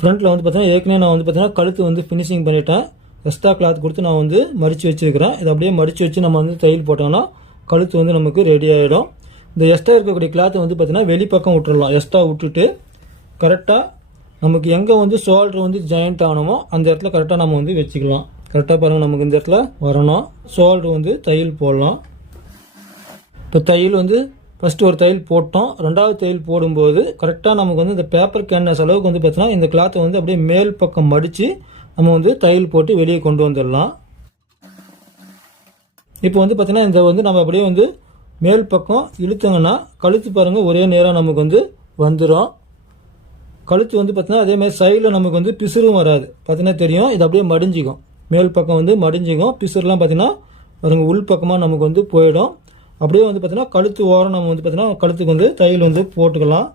ஃப்ரண்ட்டில் வந்து பார்த்தீங்கன்னா ஏற்கனவே நான் வந்து பார்த்தீங்கன்னா கழுத்து வந்து ஃபினிஷிங் பண்ணிட்டேன். எக்ஸ்ட்ரா கிளாத் கொடுத்து நான் வந்து மடித்து வச்சுருக்கிறேன். இதை அப்படியே மடித்து வச்சு நம்ம வந்து தையல் போட்டோம்னா கழுத்து வந்து நமக்கு ரெடி ஆகிடும். இந்த எக்ஸ்ட்ரா இருக்கக்கூடிய கிளாத்தை வந்து பார்த்தீங்கன்னா வெளிப்பக்கம் விட்டுடலாம். எக்ஸ்ட்ரா விட்டுட்டு கரெக்டாக நமக்கு எங்கே வந்து ஷோல்டர் வந்து ஜாயிண்ட் ஆகணுமோ அந்த இடத்துல கரெக்டாக நம்ம வந்து வச்சுக்கலாம். கரெக்டாக பாருங்கள், நமக்கு இந்த இடத்துல வரணும். ஷோல்டர் வந்து தையல் போடலாம். இப்போ தையல் வந்து ஃபஸ்ட்டு ஒரு தையல் போட்டோம். ரெண்டாவது தையல் போடும்போது கரெக்டாக நமக்கு வந்து இந்த பேப்பர் கேன்வாஸ் அளவுக்கு வந்து பார்த்தீங்கன்னா இந்த கிளாத்தை வந்து அப்படியே மேல் பக்கம் மடித்து நம்ம வந்து தையல் போட்டு வெளியே கொண்டு வந்துடலாம். இப்போ வந்து பார்த்தீங்கன்னா இந்த வந்து நம்ம அப்படியே வந்து மேல் பக்கம் இழுத்தோங்கன்னா கழுத்து பாருங்கள் ஒரே நேரம் நமக்கு வந்து வந்துடும். கழுத்து வந்து பார்த்தீங்கன்னா அதேமாதிரி சைடில் நமக்கு வந்து பிசுறும் வராது. பார்த்தீங்கன்னா தெரியும், இது அப்படியே மடிஞ்சிக்கும். மேல் பக்கம் வந்து மடிஞ்சிக்கும். பிசுறுலாம் பார்த்தீங்கன்னா பாருங்கள் உள் பக்கமாக நமக்கு வந்து போயிடும். அப்படியே வந்து பார்த்தீங்கன்னா கழுத்து ஓரம் நம்ம வந்து பார்த்தீங்கன்னா கழுத்துக்கு வந்து தையல் வந்து போட்டுக்கலாம்.